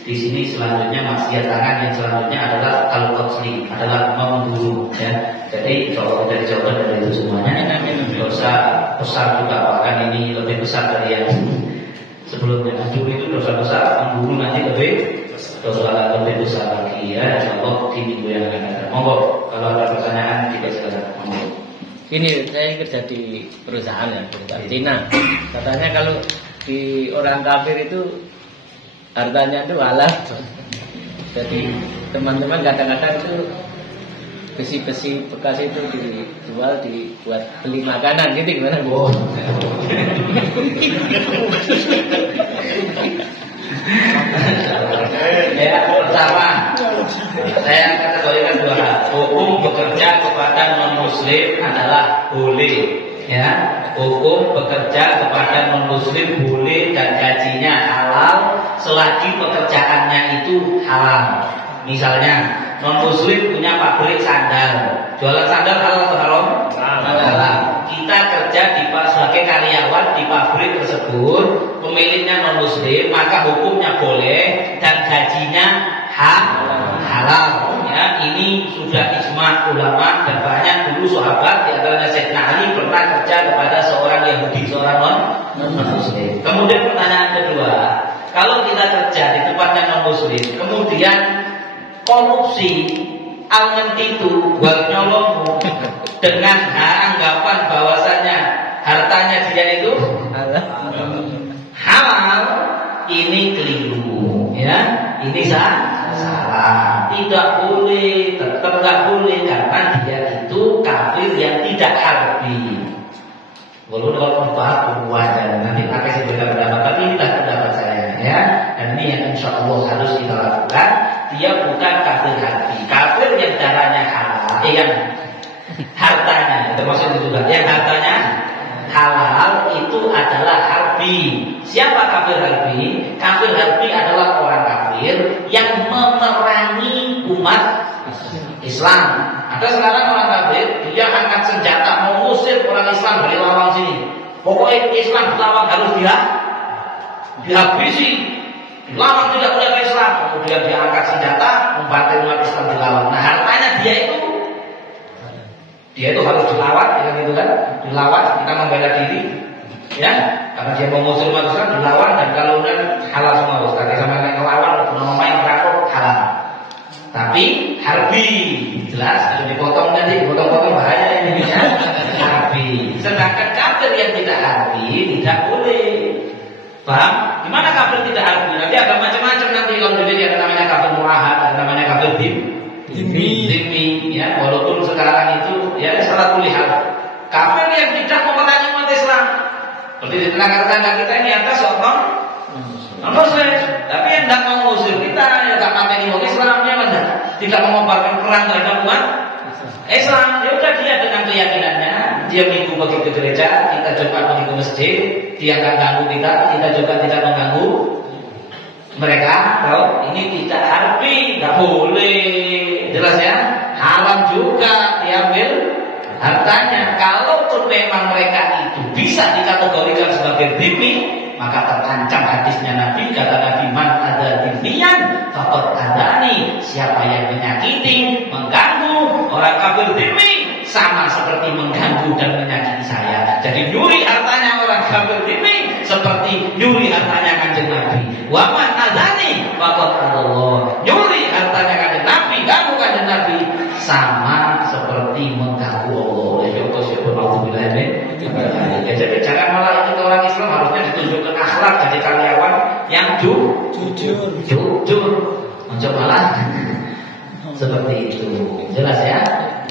di sini selanjutnya maksiat tangan yang selanjutnya adalah al-qatli, adalah membunuh ya. Jadi kalau dari jawaban dari itu semuanya dosa besar juga, bahkan ini lebih besar dari yang sebelumnya. Mencuri itu dosa besar, membunuh nanti dosa lebih besar lagi ya. Insyaallah di minggu yang akan datang. Monggo kalau ada pertanyaan kita silakan. Monggo. Ini saya kerja di perusahaan ya, perusahaan Cina. Katanya kalau di orang kafir itu hartanya itu halal. Jadi teman-teman kadang-kadang itu besi-besi bekas itu dijual dibuat beli makanan gitu, gimana Bu? Ya, pertama saya kategorikan dua hal. Hukum bekerja kepada non-muslim adalah boleh ya. Hukum bekerja kepada non-muslim boleh dan gajinya halal selagi pekerjaannya itu halal. Misalnya non-muslim punya pabrik sandal, jualan sandal halal atau haram? Halal. Kita kerja sebagai karyawan di pabrik tersebut, pemiliknya non-muslim, maka hukumnya boleh dan gajinya halal. Ya, ini sudah ijma ulama dan banyak dulu sahabat, di antaranya Sayyidina Ali pernah kerja kepada seorang Yahudi, seorang non-muslim. Kemudian pertanyaan kedua, kalau kita kerja di tempatnya non-muslim, kemudian korupsi al-mentitu wal nyolong dengan anggapan bahwasanya hartanya dia itu halal, ini keliru ya, ini salah, tidak boleh, tetap nggak boleh karena dia itu kafir yang tidak harbi. Walaupun kalau membahas wajar nanti pakai sebagai pendapat, tapi ini pendapat saya ya, dan ini yang insya Allah harus kita lakukan. Dia bukan kafir harbi, kafir yang darahnya halal, yang hartanya termasuk itu juga, yang hartanya halal itu adalah harbi. Siapa kafir harbi? Kafir harbi adalah orang kafir yang memerangi umat Islam. Ada sekarang orang kafir, dia angkat senjata mau mengusir orang Islam dari lawang sini. Pokoknya Islam lawan harus dihabisi. Lawan tidak punya Islam, kemudian dia angkat senjata membantai umat Islam dilawan. Nah hartanya dia itu harus dilawan, ya gitu kan? Dilawan, kita membela diri, ya, karena dia mau mengusir umat Islam dilawan, dan kalau udah halal semua, tadi sama yang ngelawan, main rakok halal. Tapi harbi jelas, itu dipotong bahaya ini ya. Harbi. Sedangkan kafir yang tidak harbi tidak boleh. Paham? Gimana kafir tidak harbi? Nanti ada macam-macam nanti kalau dilihat ada namanya kafir muahad, ada namanya kafir dhimmi, ya. Walaupun sekarang itu ya salah kulihat. Kafir yang tidak memerangi umat Islam. Seperti di tetangga-tetangga kita ini atas orang non-muslim, tapi yang tidak mau mengusir kita, yang tidak mateni umat Islam, ya mana? Tidak mengobarkan perang terhadap umat Islam. Ya udah, dia dengan keyakinannya, dia minggu pergi ke gereja, kita Jumat pergi ke masjid, dia nggak ganggu kita juga tidak mengganggu mereka. Tahu? Ini tidak harbi, nggak boleh, jelas ya. Haram juga diambil hartanya. Kalaupun memang mereka itu bisa dikategorikan sebagai dhimmi, maka terancam hadisnya Nabi, kata Nabi, man ada dhimmiyan faqad adani, siapa yang menyakiti, mengganggu orang kafir dhimmi sama seperti mengganggu dan menyakiti saya. Jadi nyuri hartanya orang kafir dhimmi seperti nyuri hartanya Kanjeng Nabi. Wa man adani faqad adallah, nyuri hartanya Kanjeng Nabi, ganggu Kanjeng Nabi sama seperti mengganggu Allah. Ya jadi jangan malah ikut orang Islam, harusnya ditunjukkan akhlak dari karyawan yang jujur. Mencobalah seperti itu. Jelas ya?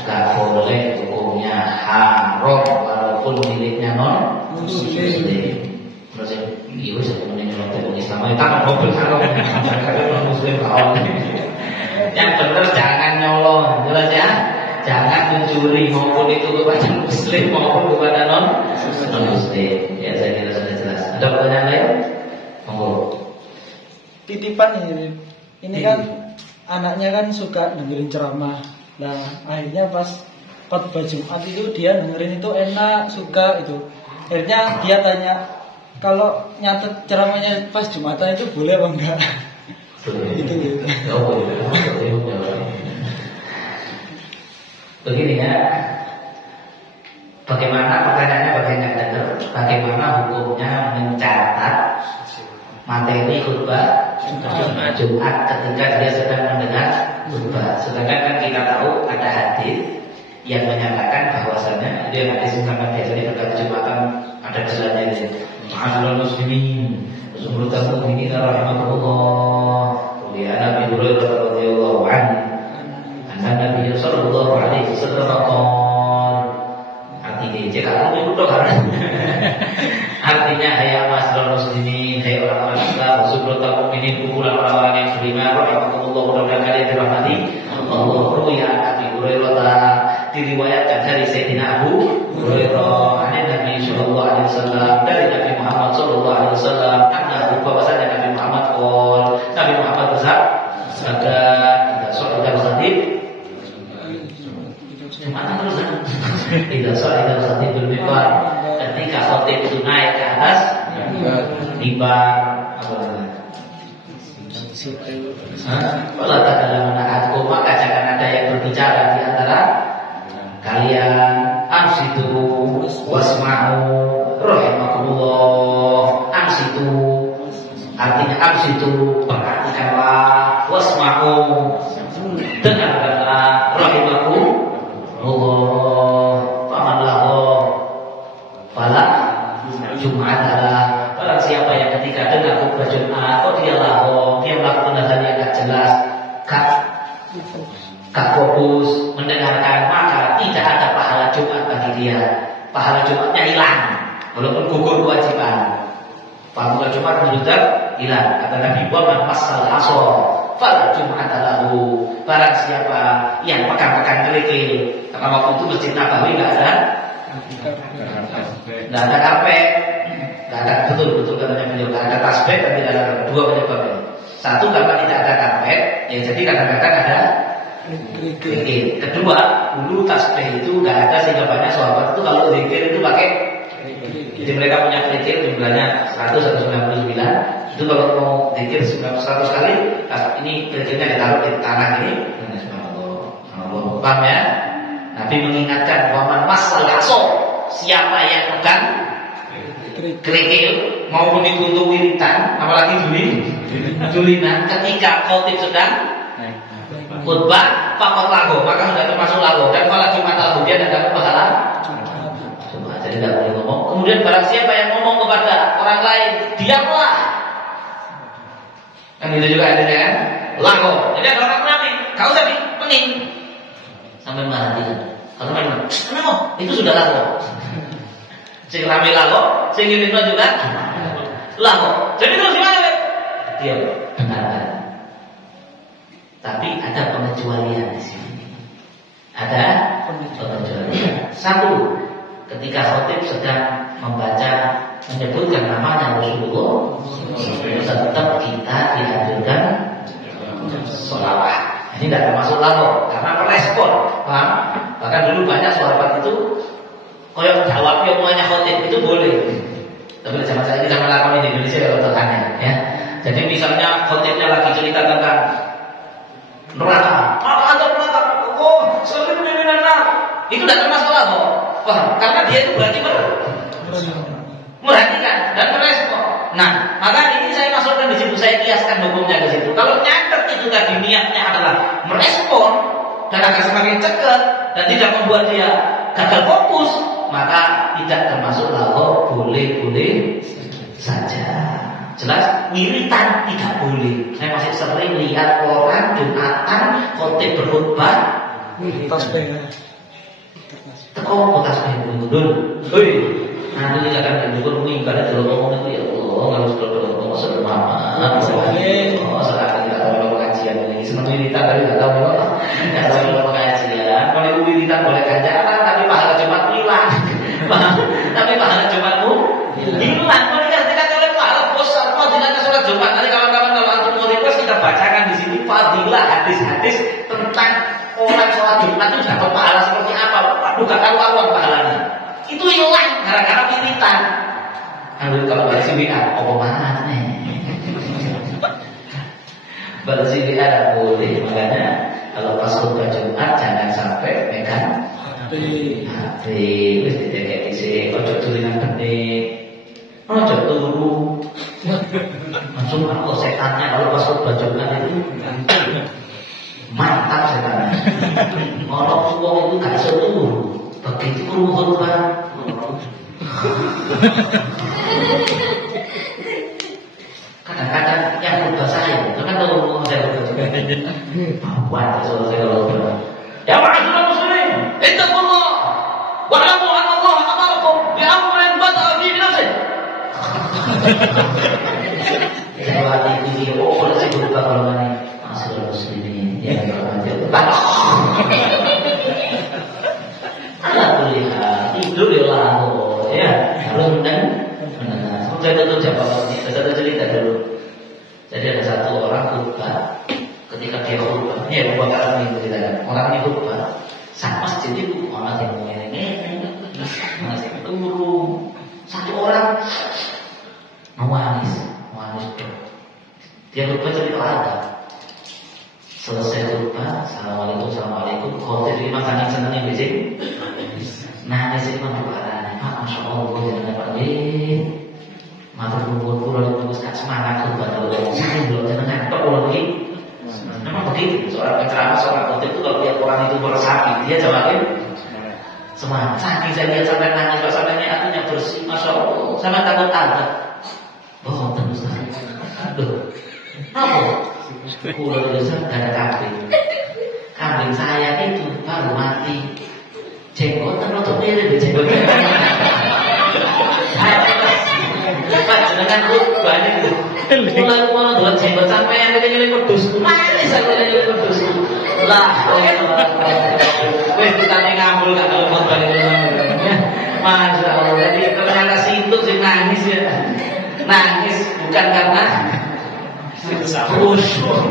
Gak boleh, hukumnya haram walaupun miliknya non-muslim. Terus iya sebenarnya kalau Islam itu kan mobil haram, non-muslim haram. Yang benar jangan nyolong, jelas ya? Jangan mencuri maupun itu kepada muslim maupun kepada non-muslim. Ya, saya kira sudah jelas. Ada pertanyaan lain? Monggo. Titipan ini kan anaknya kan suka dengerin ceramah. Nah, akhirnya pas khotbah Jumat itu dia dengerin itu enak, suka itu. Akhirnya dia tanya, kalau nyatet ceramahnya pas Jumatan itu boleh apa enggak? Itu. Begini ya. Bagaimana pertanyaannya bagaimana hukumnya mencatat materi khutbah Jumat ketika dia sedang mendengar khutbah? Sedangkan kan kita tahu ada hadis yang menyatakan bahwasanya dia hadis yang sangat biasanya berkata Jumatan ada jalannya ini. Ma'asyiral muslimin, sumberul mukminin rahimahullah. Kemudian Nabi Hurairah radhiyallahu anhu, Nabi sallallahu alaihi wasallam artinya jika kamu itu artinya hayya ma'asyiral muslimin, hai orang-orang Islam, sumberul mukminin, kumpulan orang-orang yang beriman, rahimahullah, mudah-mudahan kalian dirahmati Allah. Ya Nabi Hurairah diriwayatkan dari Sayyidina Abu Hurairah Nabi sallallahu alaihi wasallam, dari Nabi Muhammad sallallahu alaihi wasallam, bahwasanya Nabi Muhammad Nabi Muhammad bersabda, "Saudara Khatib, mana terus? Tidak saudara Khatib bermimbar ketika khatib itu naik ke atas mimbar apa namanya? Kalau tak dalam menaatku, maka jangan ada yang berbicara di antara kalian. Amsitu wasma'u rahimakumullah. Amsitu artinya amsitu, perhatikanlah, wasma'u dengarkanlah, rahimakumullah. Famanlahu fala Jum'atalah. Barang siapa yang ketika dengar khutbah Jumat, dia melakukan hal yang tidak jelas, gak fokus mendengarkan, maka tidak ada pahala Jumat bagi dia. Pahala Jumatnya hilang, walaupun gugur kewajiban. Pahala Jumat menunjukkan hilang. Kata Nabi Muhammad masal asor fala Jum'atalahu. Barang siapa yang pegang-pegang kerikil, karena waktu itu Masjid Nabawi nggak ada karpet, nggak ada, betul katanya beliau, nggak ada tasbih dan tidak ada dua penyebabnya. Satu, karena tidak ada karpet, ya jadi kadang-kadang ada kerikil. Kedua, dulu tasbih itu nggak ada sehingga banyak sahabat itu kalau zikir itu pakai, jadi mereka punya kerikil jumlahnya 199. Itu kalau mau zikir 100 kali, ini kerikilnya ditaruh di tanah ini. Paham ya? Nabi mengingatkan waman masal aso, siapa yang pegang kerikil maupun itu untuk wiritan, apalagi dulinan ketika khotib sedang khutbah, fakot lagu, maka sudah termasuk lagu, dan malah Jumat lagu dia tidak dapat pahala. Cuma jadi tidak boleh ngomong. Kemudian barang siapa yang ngomong kepada orang lain, diamlah. Kan itu juga ada kan? Lagu. Jadi ada orang ramai, kau tadi pening sampai mati. Kalau main, itu sudah lagu. Sing rame lagu, sing ini juga lagu. Jadi terus gimana? Diam, dengarkan. Tapi ada pengecualian di sini. Ada pengecualian. Satu, ketika khotib sedang menyebutkan namanya Rasulullah, tetap kita dianjurkan sholawat. Ini tidak termasuk lagu karena merespon, paham? Bahkan dulu banyak sahabat itu koyok jawab yang maunya khotib itu boleh. Tapi zaman saya ini sama lakon di Indonesia kalau tertanya, ya. Jadi misalnya khotibnya lagi cerita tentang neraka, ada neraka, selalu neraka, itu tidak termasuk lagu, paham? Karena dia itu berarti merhatikan dan merespon. Nah, maka ini saya masukkan di situ, saya kiaskan hukumnya ke situ. Kalau nyatet itu tadi niatnya adalah merespon dan akan semakin cekat dan tidak membuat dia gagal fokus, maka tidak termasuk lagu, boleh-boleh saja. Jelas wiritan tidak boleh. Saya masih sering lihat orang Jumatan khotib berkhutbah tasbih. Teko tasbih dulu. Hei, nanti dia akan duduk mimbar itu ngomong itu ya Allah, harus ngomong sederhana. Oh, sekarang kita tahu pengajian ini. Senang wiritan tapi tidak tahu pengajian. Kalau wiritan boleh ganjaran tapi pahala Jumat hilang. Tapi pahala Jumatmu hilang. Kalau dikatakan oleh pahala besar fadilah sholat Jumat. Nanti kawan-kawan kalau antum mau request kita bacakan di sini fadilah hadis-hadis tentang orang sholat Jumat itu dapat pahala seperti apa. Waduh, gak karuan pahalanya. Itu hilang gara-gara wiritan. Kalau dari sini apa mana nih? bersih ada boleh, makanya kalau pas khutbah Jumat jangan sampai megang HP, wis ditekek dhisik, ojo tulinan benik, ojo turu. Langsung aku setannya kalau pas khutbah Jumat itu mantap setannya. Orang wong itu gak iso turu, begitu krungu khutbah. Kadang-kadang yang khutbah saya, itu kan tahu saya khutbah juga. Buat saya khutbah. Ya ma'asyiral muslimin, ittaqullah wa'lamu anna Allah amarakum bi amrin bada'a fi nafsihi. Saya ini kalau saya khutbah kalau ini ma'asyiral muslimin, ya berhati. Alhamdulillah, tidurlah ya. Harus mendengar. Saya tutup jawabannya, saya cerita dulu. Jadi ada satu orang khutbah, ketika dia khutbah, ini Abu Bakar ini ceritakan, orang ini khutbah, saat masjid itu orang yang masih turun, satu orang menangis. Dia khutbah cerita ada. Selesai khutbah, assalamualaikum, khotib imam sangat senang yang bising. Nangis imam bukaran, masya Allah, jangan pergi. Matur nuwun kula niku wis semangat khotbah dulu. Saya belum jenengan tok kula iki. Memang begitu. Seorang penceramah, seorang khotib itu kalau lihat orang itu meresapi, dia jawabin semangat. Saking saya lihat sampai nangis, sampai artinya bersih, masya Allah. Sampai takut ada. Oh, terus aduh. Apa? Kula dulu gak ada kambing. Kambing saya itu baru mati. Jenggotan atau mirip jenggotan. Dengan khutbah itu mulai dua jenggot sampai yang nyuri pedus manis aku nyuri pedus lah wes kita ngambul gak kalau khutbah itu masya Allah. Jadi ternyata situ sih nangis ya, nangis bukan karena khusyuk.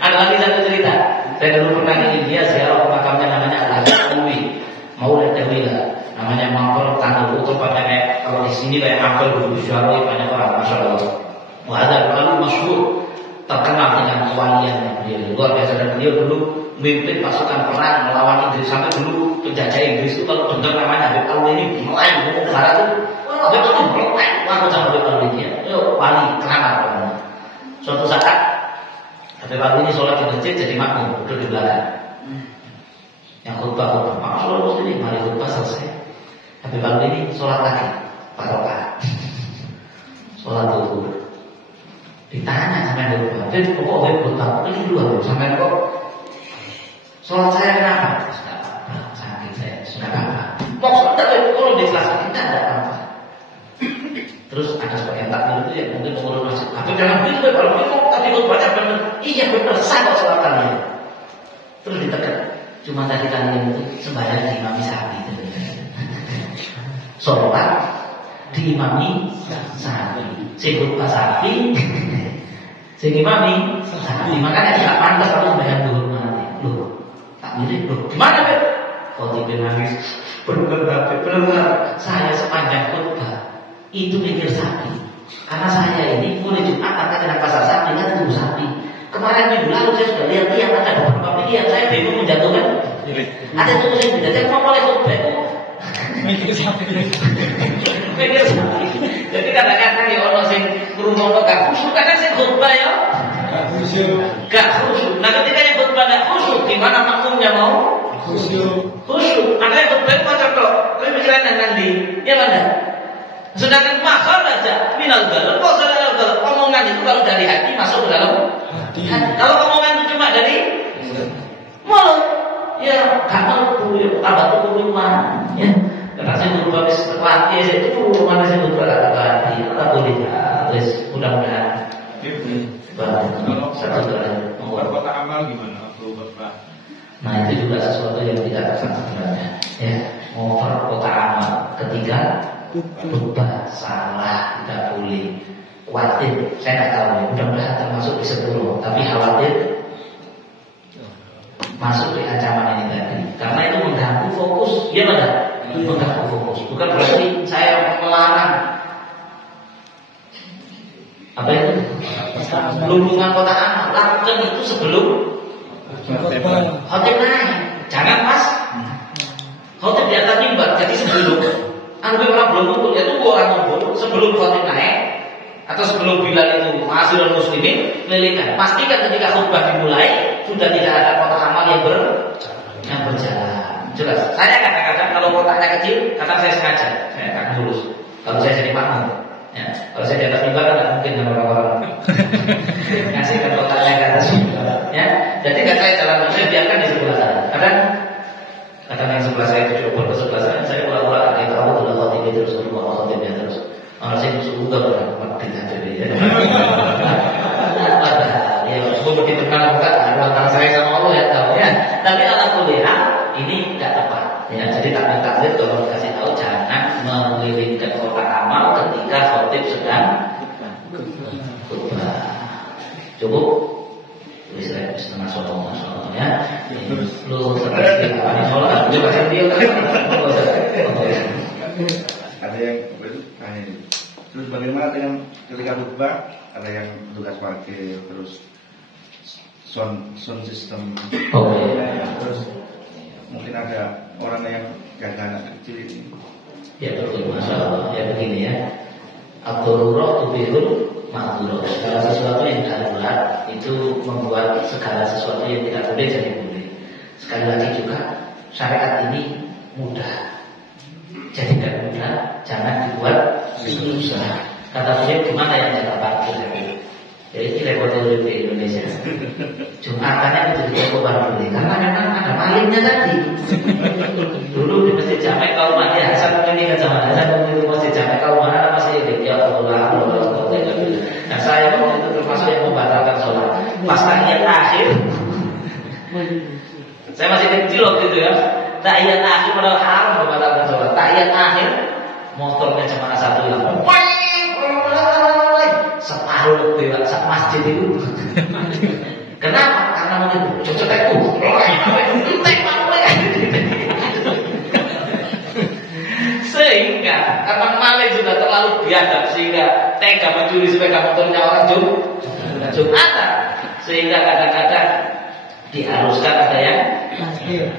Ada lagi satu cerita, saya dulu pernah di India ziarah makamnya namanya Al-Hawi Maulid Dawila, namanya Mangkor Tandu. Tempatnya kayak kalau di sini kayak Ampel Bulu Syaroi, banyak orang, masya Allah. Wahada lalu masyhur, terkenal dengan kewaliannya beliau. Luar biasa, dan beliau dulu memimpin pasukan perang melawan Inggris. Sampai dulu penjajah Inggris itu kalau dengar namanya Habib Alwi ini melayu ngomong barat itu, Habib Alwi melayu, aku sama Habib Alwi dia, wali terkenal orangnya. Suatu saat Habib Alwi ini sholat di masjid jadi makmum, duduk di belakang. Yang khutbah, maksudnya muslim, mari khutbah selesai. Habib Alwi ini sholat lagi, 4 rakaat. Sholat zuhur. Ditanya sama Habib Alwi, kok Habib khutbah ini dulu sampai kok sholat saya kenapa? Sudah apa? Sakit saya, sudah apa? Maksudnya kalau dijelaskan tidak ada apa. Terus ada sebagian takbir itu ya mungkin mengurus masjid. Tapi jangan begitu, kalau begitu tadi khutbahnya benar. Iya benar, sah kok sholat kalian. Terus ditekan. Cuma tadi kalian itu sembahyang diimami sapi. Sholat diimami sapi. Sing khutbah sapi, sing imami sapi. Makanya tidak pantas kalau sembahyang dulu nanti. Loh, tak mirip loh. Gimana Beb? Khotibnya nangis. Benar. Saya sepanjang khutbah itu mikir sapi. Karena saya ini mulai Jumat akan kena pasar sapi, kan tunggu sapi. Kemarin minggu lalu saya sudah lihat ada beberapa pilihan, saya bingung menjatuhkan. Ada tuh yang tidak, saya mau mulai khutbah mikir sapi. Jadi kadang-kadang ya orang sing ngurungono gak khusyuk, kadang sing khutbah ya gak khusyuk. Nah ketika yang khutbah gak khusyuk, gimana makmumnya mau khusyuk? Karena yang khutbah itu macam kok, tapi pikiran yang nanti, ya mana? Sedangkan makhluk aja minal galak, kok minal galak, omongan itu kalau dari hati masuk ke dalam hati. Kalau omongan itu cuma dari mulut, ya gak mampu, ya tambah tuh ya. Karena saya berubah setelah itu mana saya berubah hati, tak boleh terus mudah-mudahan. Kalau perkota amal gimana? Nah itu juga sesuatu yang tidak sebenarnya. Ya, mau perkota amal ketika khutbah salah, tidak boleh. Khawatir, saya tidak tahu ya, mudah-mudahan termasuk di 10, tapi khawatir masuk di ancaman ini tadi, karena itu mengganggu fokus. Iya benar, mengganggu fokus. Bukan berarti saya melarang apa itu Lulungan kotak amal. Lakukan itu sebelum khotib naik. Jangan pas khotib di atas mimbar. Jadi sebelum orang belum ngumpul, ya tunggu orang ngumpul sebelum khotib naik atau sebelum Bilal itu ma'asyiral muslimin lilingkan. Pastikan ketika khutbah dimulai sudah tidak ada kotak amal yang berjalan. Jelas. Saya kadang-kadang kalau kotaknya kecil, kadang saya sengaja, saya akan lurus. Kalau saya jadi makmum, ya. Kalau saya di atas mimbar kan tidak mungkin sama orang-orang ngasihkan kotaknya ke atas mimbar, ya. Jadi nggak saya jalan terus, saya biarkan di sebelah saya. Kadang yang sebelah saya itu coba ke sebelah saya pura-pura ada tahu kalau khotib terus keluar khotibnya terus. Orang saya sudah pernah tidak jadi ya. Ya, sebelum dikenal bukan antara saya sama Allah ya tahu ya. Tapi alhamdulillah ini tidak tepat. Ya, jadi takdir kalau kasih tahu jangan mengelilingkan kotak amal ketika khotib sedang khutbah. Cukup bisa setengah sholat ya. Lu setengah sholat juga kan dia ada yang terus bagaimana dengan ketika khutbah ada yang tugas wakil terus sound system terus mungkin ada orang yang jaga anak kecil ini ya betul masalah ya begini ya ad-darurah tubihul ma'dzurah. Segala sesuatu yang darurat itu membuat segala sesuatu yang tidak boleh jadi boleh. Sekali lagi juga syariat ini mudah. Jadikan mudah, jangan dibuat susah. Kata beliau gimana yang jaga parkir? Ya ini repotnya di Indonesia. Jumatannya itu jadi korban beli karena memang ada malingnya tadi. Dulu di Masjid Jamek kaum mandi Hasan ini kan zaman Hasan di Masjid Jamek kaum mana masih ya Allah. Nah saya pun itu termasuk yang membatalkan sholat. Pas tahiyat akhir, saya masih kecil waktu itu ya. Tahiyat akhir padahal haram membatalkan sholat. Tahiyat akhir motornya cuma satu yang separuh lewat sak masjid itu. Kenapa? Karena mungkin cocok itu. Sehingga karena maling sudah terlalu biadab sehingga tega mencuri sepeda motornya orang Jumatan. Sehingga kadang-kadang diharuskan ada yang parkir.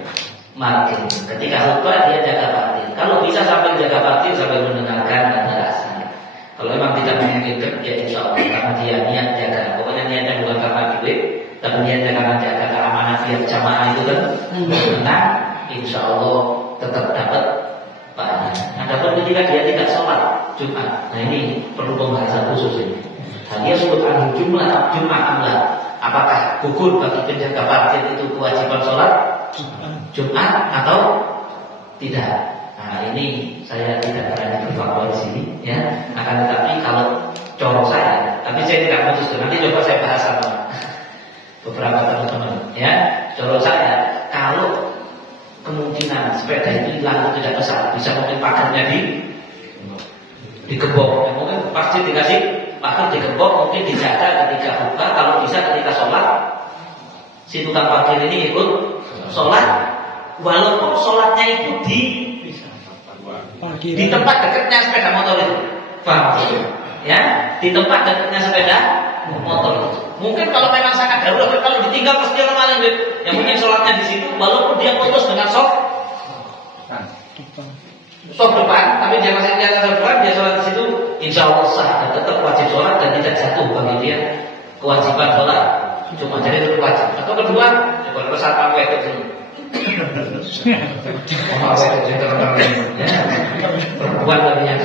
Ketika khutbah dia jaga parkir. Kalau bisa sampai jaga parkir sampai mendengarkan narasi. Kalau memang tidak menyakitkan, ya insya Allah karena dia niat jaga. Pokoknya niatnya bukan karena duit, tapi niatnya karena jaga keamanan dia jamaah itu kan. Nah, insya Allah tetap dapat pahala. Adapun ketika dia tidak sholat Jumat, nah ini perlu pembahasan khusus ini. Dia sebut jumlah Jumat. Apakah gugur bagi penjaga parkir itu kewajiban sholat Jumat atau tidak? Nah ini saya tidak berani berfatwa di sini, ya. Akan tetapi kalau corong saya, tapi saya tidak memutuskan. Nanti coba saya bahas sama beberapa teman-teman, ya. Corong saya, kalau kemungkinan sepeda itu hilang tidak besar, bisa mungkin pagarnya digembok, ya, mungkin pasti dikasih pagar digembok, mungkin dijaga ketika buka, kalau bisa ketika sholat, si tukang parkir ini ikut sholat, walaupun sholatnya itu di tempat dekatnya sepeda motor itu, paham? Ya, di tempat dekatnya sepeda motor itu. Mungkin kalau memang sangat darurat, kalau ditinggal pasti orang maling, ya mungkin sholatnya di situ, walaupun dia putus dengan soft depan, tapi dia masih jalan soft depan, dia sholat di situ, insya Allah sah dan tetap wajib sholat dan tidak jatuh bagi dia kewajiban sholat. Cuma jadi itu wajib. Atau kedua, kalau besar apa itu perempuan lebihnya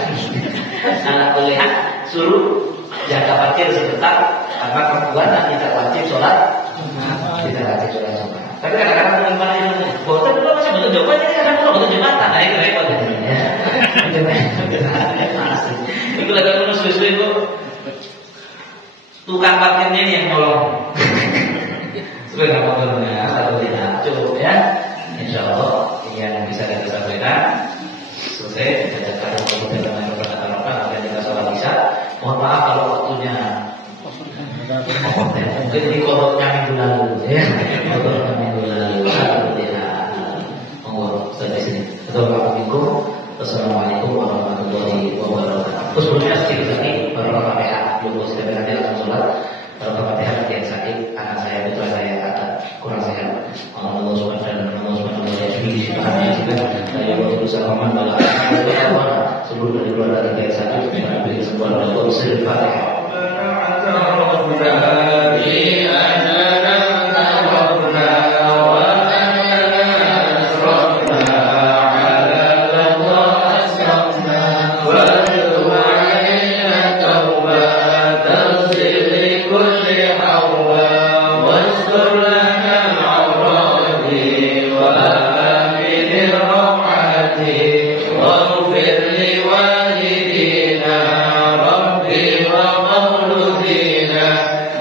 anak kuliah suruh jaga parkir sebentar karena perempuan dan tidak wajib sholat Jumat. Tapi kadang-kadang teman-teman ini boten dulu masih betul jawabannya ini kadang betul Jumatan. Nah ini repot ya. Itu lagi susu itu tukang parkirnya ini yang nolong. Sudah nggak motornya atau tidak cukup ya. Insya Allah yang bisa kita sampaikan selesai. Kita cakap dengan beberapa apa yang kita sholat bisa. Mohon maaf kalau waktunya mungkin di korotnya minggu lalu ya. Korotnya minggu lalu. Monggo sampai sini. Assalamualaikum warahmatullahi wabarakatuh. Terus sebelumnya sedikit lagi beberapa PA belum sudah nanti akan sholat. 10 dari 231 kita ambil sebuah lagu Al-Fatihah.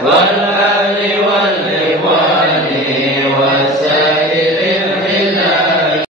One